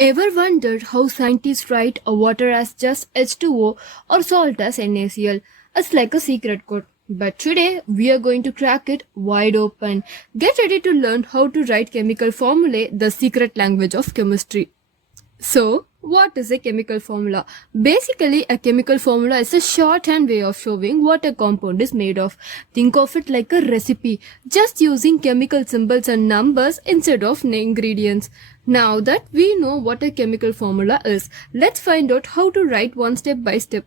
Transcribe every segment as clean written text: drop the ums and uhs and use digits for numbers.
Ever wondered how scientists write a water as just H2O or salt as NaCl? It's like a secret code. But today we are going to crack it wide open. Get ready to learn how to write chemical formulae, the secret language of chemistry. So, what is a chemical formula? Basically, a chemical formula is a shorthand way of showing what a compound is made of. Think of it like a recipe, just using chemical symbols and numbers instead of ingredients. Now that we know what a chemical formula is, let's find out how to write one step by step.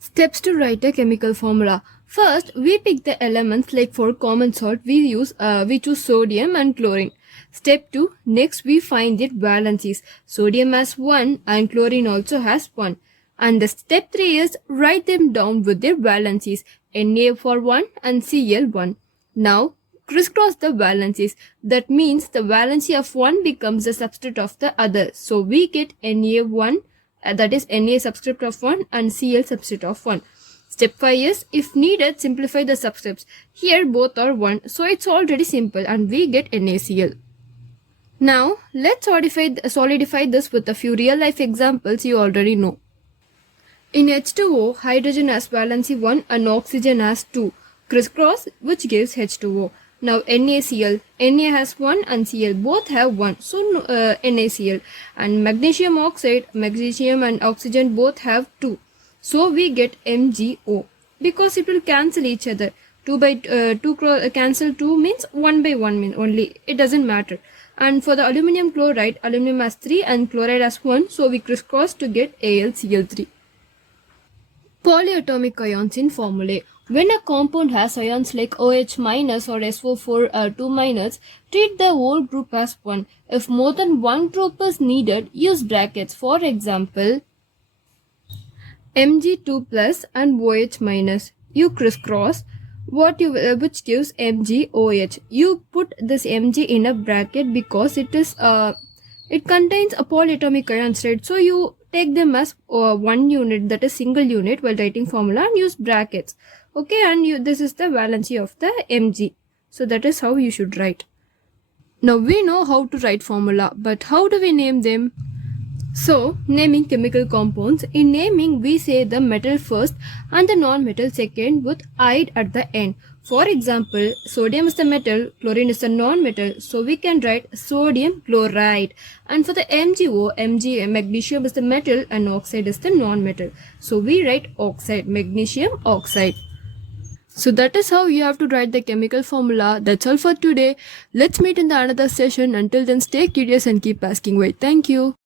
Steps to write a chemical formula. First, we pick the elements. Like for common salt, we choose sodium and chlorine. Step 2. Next we find their valencies. Sodium has 1 and chlorine also has 1. And the step 3 is write them down with their valencies. Na for 1 and Cl 1. Now crisscross the valencies. That means the valency of one becomes the subscript of the other. So we get Na1, that is Na subscript of 1 and Cl subscript of 1. Step 5 is, if needed, simplify the subscripts. Here both are 1, so it's already simple and we get NaCl. Now, let's solidify this with a few real-life examples you already know. In H2O, hydrogen has valency 1 and oxygen has 2. Crisscross, which gives H2O. Now NaCl, Na has 1 and Cl both have 1, so NaCl. And magnesium oxide, magnesium and oxygen both have 2. So we get MgO, because it will cancel each other. 2 by 2 cancel 2 means 1 by 1 mean only, it doesn't matter. And for the aluminum chloride, aluminum has 3 and chloride has 1, so we crisscross to get AlCl3. Polyatomic ions in formulae. When a compound has ions like OH minus or SO4 2 minus, treat the whole group as 1. If more than one group is needed, use brackets. For example, Mg2 plus and OH minus. You crisscross which gives MgOH. You put this Mg in a bracket because it contains a polyatomic ions, right? So you take them as one unit, that is single unit, while writing formula, and use brackets. Okay, and this is the valency of the Mg. So that is how you should write. Now we know how to write formula, but how do we name them? So, naming chemical compounds. In naming, we say the metal first and the non-metal second with "ide" at the end. For example, sodium is the metal, chlorine is the non-metal, so we can write sodium chloride. And for the MgO, magnesium is the metal and oxide is the non-metal, so we write oxide, magnesium oxide. So that is how you have to write the chemical formula. That's all for today. Let's meet in the another session. Until then, stay curious and keep asking why. Thank you.